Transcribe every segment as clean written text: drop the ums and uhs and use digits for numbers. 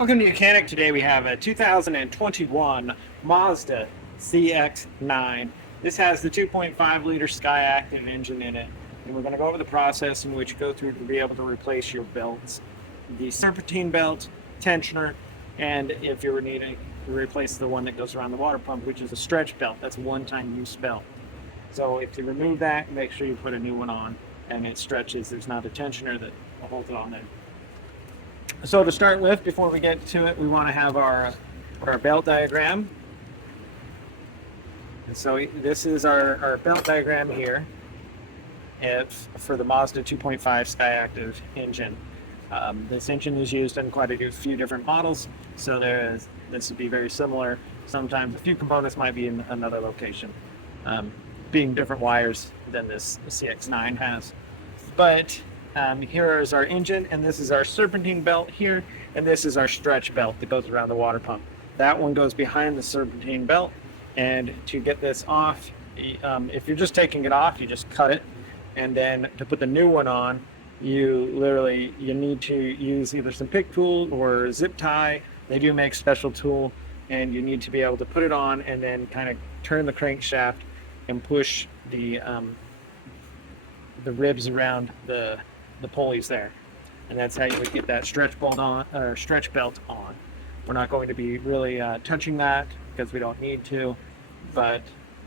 Welcome to Mechanic. Today we have a 2021 Mazda CX-9. This has the 2.5 liter Skyactiv engine in it, and we're going to go over the process in which you go through to be able to replace your belts, the serpentine belt, tensioner, and if you were needing to replace the one that goes around the water pump, which is a stretch belt. That's a one-time use belt. So if you remove that, make sure you put a new one on, and it stretches. There's not a tensioner that holds it on there. So to start with, before we get to it, we want to have our belt diagram. And so this is our belt diagram here for the Mazda 2.5 Skyactiv engine. This engine is used in quite a few different models, so this would be very similar. Sometimes a few components might be in another location, being different wires than this CX-9 has. But here is our engine, and this is our serpentine belt here, and this is our stretch belt that goes around the water pump. That one goes behind the serpentine belt, and to get this off, if you're just taking it off, you just cut it, and then to put the new one on, you need to use either some pick tool or zip tie. They do make special tool, and you need to be able to put it on and then kind of turn the crankshaft and push the ribs around the pulleys there, and that's how you would get that stretch belt on. We're not going to be really touching that because we don't need to, but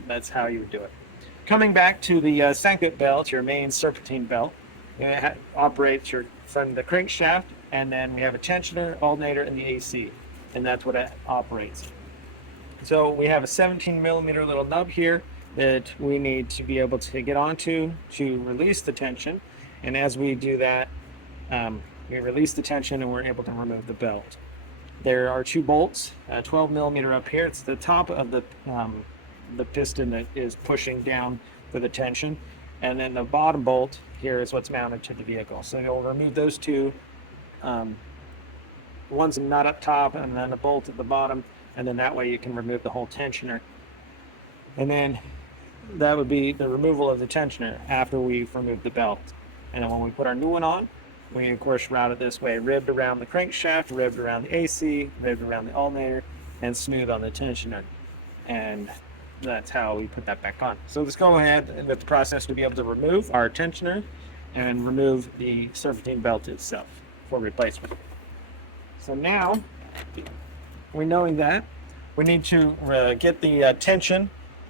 that's how you would do it. Coming back to the second belt, your main serpentine belt, it operates from the crankshaft, and then we have a tensioner, alternator, and the AC, and that's what it operates. So we have a 17 millimeter little nub here that we need to be able to get onto to release the tension. And as we do that, we release the tension and we're able to remove the belt. There are two bolts, 12 millimeter up here. It's the top of the piston that is pushing down for the tension. And then the bottom bolt here is what's mounted to the vehicle. So you'll remove those two. One's a nut up top and then a bolt at the bottom. And then that way you can remove the whole tensioner. And then that would be the removal of the tensioner after we've removed the belt. And then when we put our new one on, we of course route it this way, ribbed around the crankshaft, ribbed around the AC, ribbed around the alternator, and smooth on the tensioner. And that's how we put that back on. So let's go ahead with the process to be able to remove our tensioner and remove the serpentine belt itself for replacement. So now, knowing that, we need to get the tension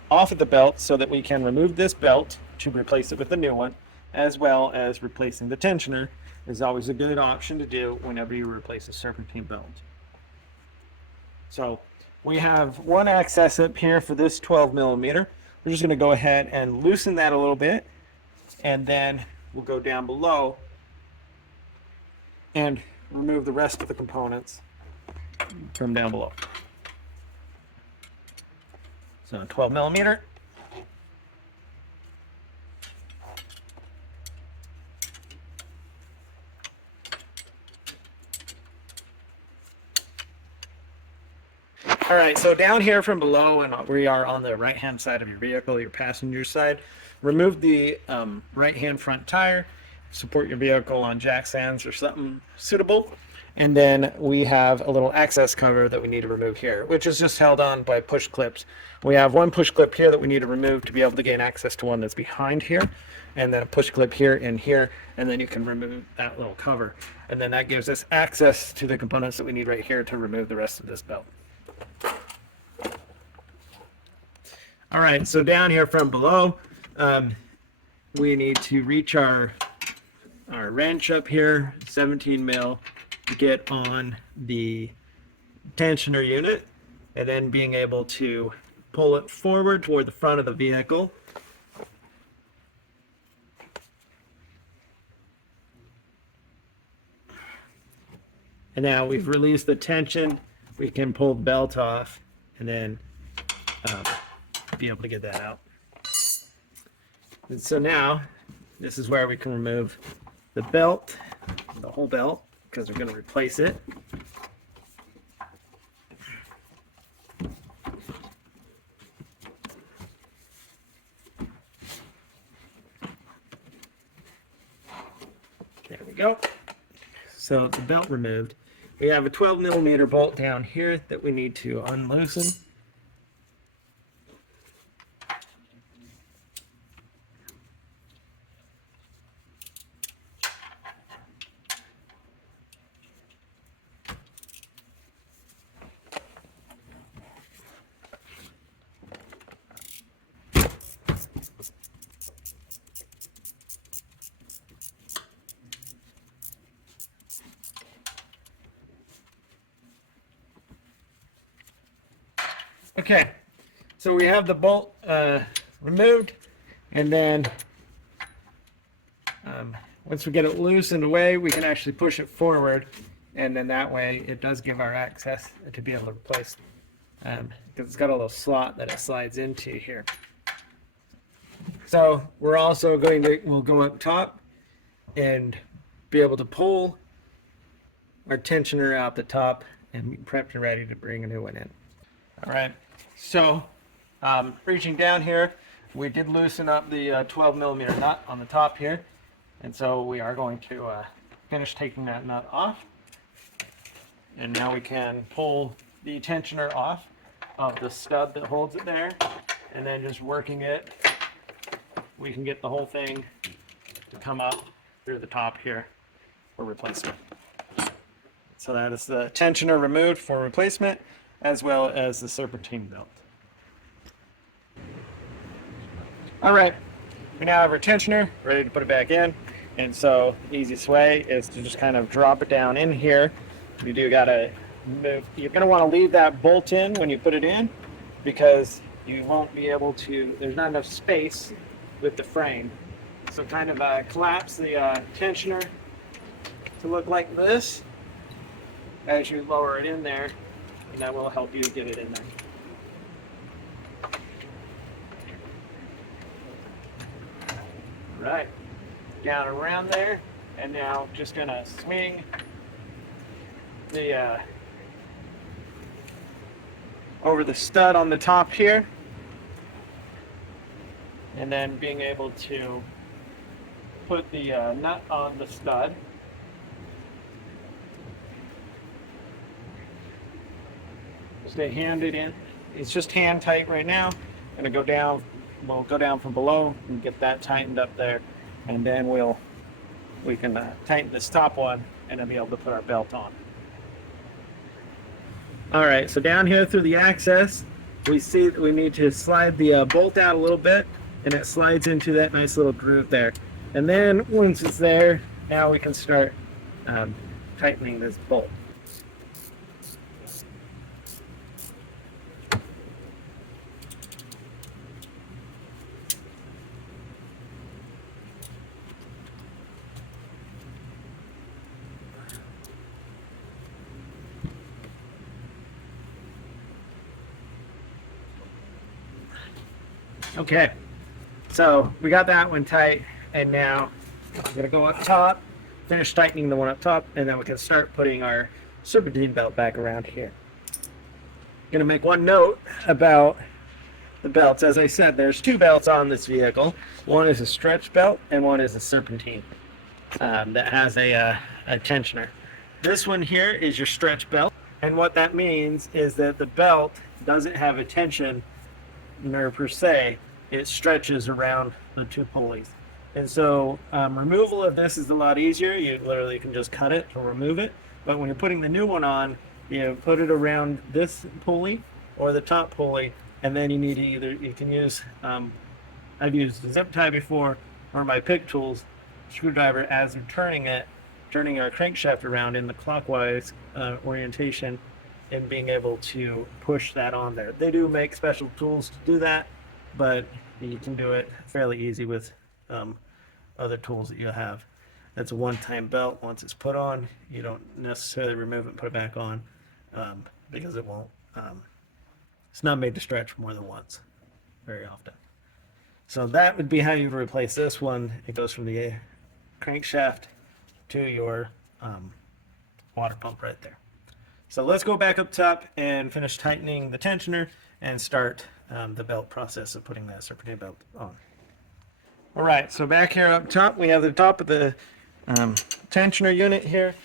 off of the belt so that we can remove this belt to replace it with a new one, as well as replacing the tensioner is always a good option to do whenever you replace a serpentine belt. So we have one access up here for this 12 millimeter. We're just going to go ahead and loosen that a little bit, and then we'll go down below and remove the rest of the components from down below. So 12 millimeter. All right, so down here from below, and we are on the right-hand side of your vehicle, your passenger side, remove the right-hand front tire, support your vehicle on jack stands or something suitable, and then we have a little access cover that we need to remove here, which is just held on by push clips. We have one push clip here that we need to remove to be able to gain access to one that's behind here, and then a push clip here and here, and then you can remove that little cover. And then that gives us access to the components that we need right here to remove the rest of this belt. All right, so down here from below, we need to reach our wrench up here, 17 mil, to get on the tensioner unit, and then being able to pull it forward toward the front of the vehicle. And now we've released the tension, we can pull the belt off and then be able to get that out. And so now this is where we can remove the belt, the whole belt, because we're going to replace it. There we go. So the belt removed. we have a 12mm bolt down here that we need to unloosen. Okay, so we have the bolt removed, and then once we get it loose and away, we can actually push it forward, and then that way it does give our access to be able to replace because it's got a little slot that it slides into here. So we're also we'll go up top and be able to pull our tensioner out the top and be prepped and ready to bring a new one in. All right, so reaching down here, we did loosen up the 12mm nut on the top here, and so we are going to finish taking that nut off. And now we can pull the tensioner off of the stud that holds it there, and then just working it, we can get the whole thing to come up through the top here for replacement. So that is the tensioner removed for replacement, as well as the serpentine belt. All right, we now have our tensioner ready to put it back in. And so the easiest way is to just kind of drop it down in here. You do gotta move, you're gonna wanna leave that bolt in when you put it in, because you won't be able to, there's not enough space with the frame. So kind of collapse the tensioner to look like this as you lower it in there, and that will help you get it in there. Right, down around there, and now just gonna swing the over the stud on the top here, and then being able to put the nut on the stud. Stay handed in. It's just hand tight right now. Gonna go down. We'll go down from below and get that tightened up there, and then we can tighten this top one and then be able to put our belt on. All right, so down here through the access, we see that we need to slide the bolt out a little bit, and it slides into that nice little groove there. And then once it's there, now we can start tightening this bolt. Okay, so we got that one tight, and now I'm gonna go up top, finish tightening the one up top, and then we can start putting our serpentine belt back around here. Gonna make one note about the belts. As I said, there's two belts on this vehicle. One is a stretch belt, and one is a serpentine that has a tensioner. This one here is your stretch belt, and what that means is that the belt doesn't have a tension nerve per se. It stretches around the two pulleys, and so removal of this is a lot easier. You literally can just cut it to remove it, but when you're putting the new one on, you put it around this pulley or the top pulley, and then you need to you can use I've used a zip tie before, or my pick tools screwdriver as you're turning our crankshaft around in the clockwise orientation, and being able to push that on there. They do make special tools to do that, but you can do it fairly easy with other tools that you have. That's a one-time belt. Once it's put on, you don't necessarily remove it and put it back on because it won't. It's not made to stretch more than once very often. So that would be how you would replace this one. It goes from the crankshaft to your water pump right there. So let's go back up top and finish tightening the tensioner and start the belt process of putting that serpentine belt on. All right, so back here up top, we have the top of the tensioner unit here.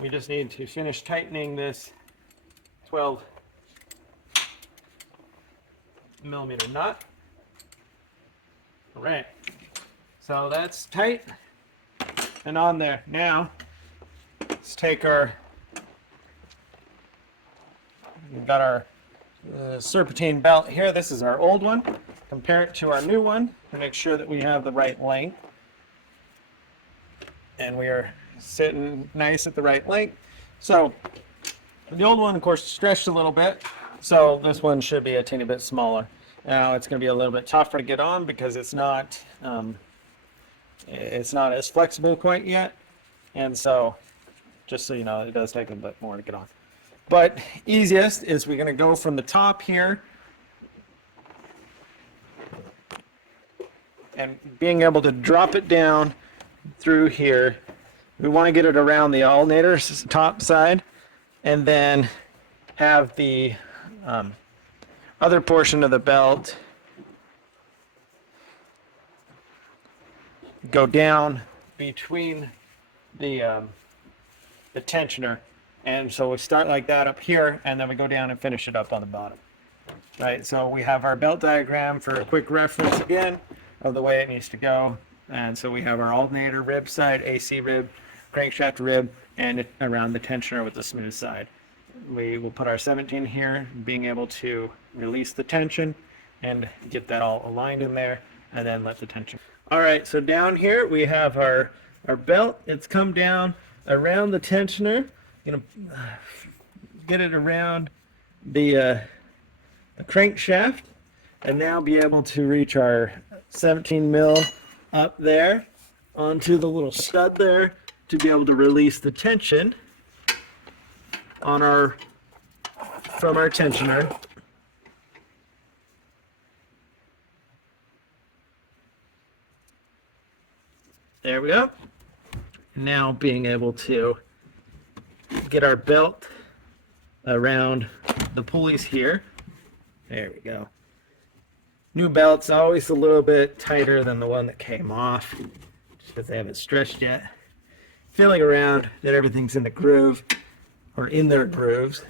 we just need to finish tightening this 12mm nut. All right, so that's tight and on there. Now let's take we've got our serpentine belt here. This is our old one. Compare it to our new one to make sure that we have the right length. And we are sitting nice at the right length. So the old one, of course, stretched a little bit. So this one should be a teeny bit smaller. Now it's going to be a little bit tougher to get on because it's not as flexible quite yet. And so just so you know, it does take a bit more to get on. But easiest is we're going to go from the top here and being able to drop it down through here. We want to get it around the alternator's top side and then have the other portion of the belt go down between the tensioner. And so we start like that up here, and then we go down and finish it up on the bottom. Right, so we have our belt diagram for a quick reference again of the way it needs to go. And so we have our alternator rib side, AC rib, crankshaft rib, and around the tensioner with the smooth side. We will put our 17 here, being able to release the tension and get that all aligned in there, and then let the tension. All right, so down here we have our belt. It's come down around the tensioner. Gonna get it around the crankshaft, and now be able to reach our 17 mil up there onto the little stud there to be able to release the tension on from our tensioner. There we go. Now being able to get our belt around the pulleys here. There we go. New belt's always a little bit tighter than the one that came off, just because they haven't stretched yet. Feeling around that everything's in the groove, or in their grooves.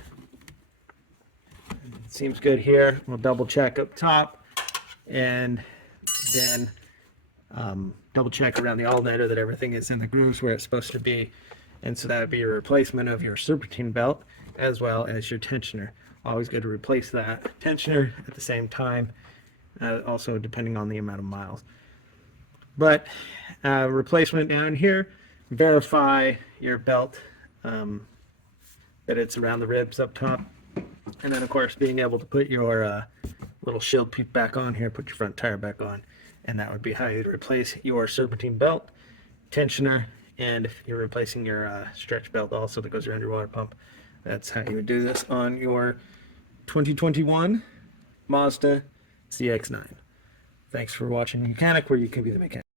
It seems good here. We'll double check up top, and then double check around the alternator that everything is in the grooves where it's supposed to be. And so that would be a replacement of your serpentine belt as well as your tensioner. Always good to replace that tensioner at the same time, also depending on the amount of miles. But replacement down here, verify your belt that it's around the ribs up top. And then of course being able to put your little shield piece back on here, put your front tire back on, and that would be how you'd replace your serpentine belt, tensioner, and if you're replacing your stretch belt also that goes around your water pump. That's how you would do this on your 2021 Mazda CX-9. Thanks for watching Mechanic, where you can be the mechanic.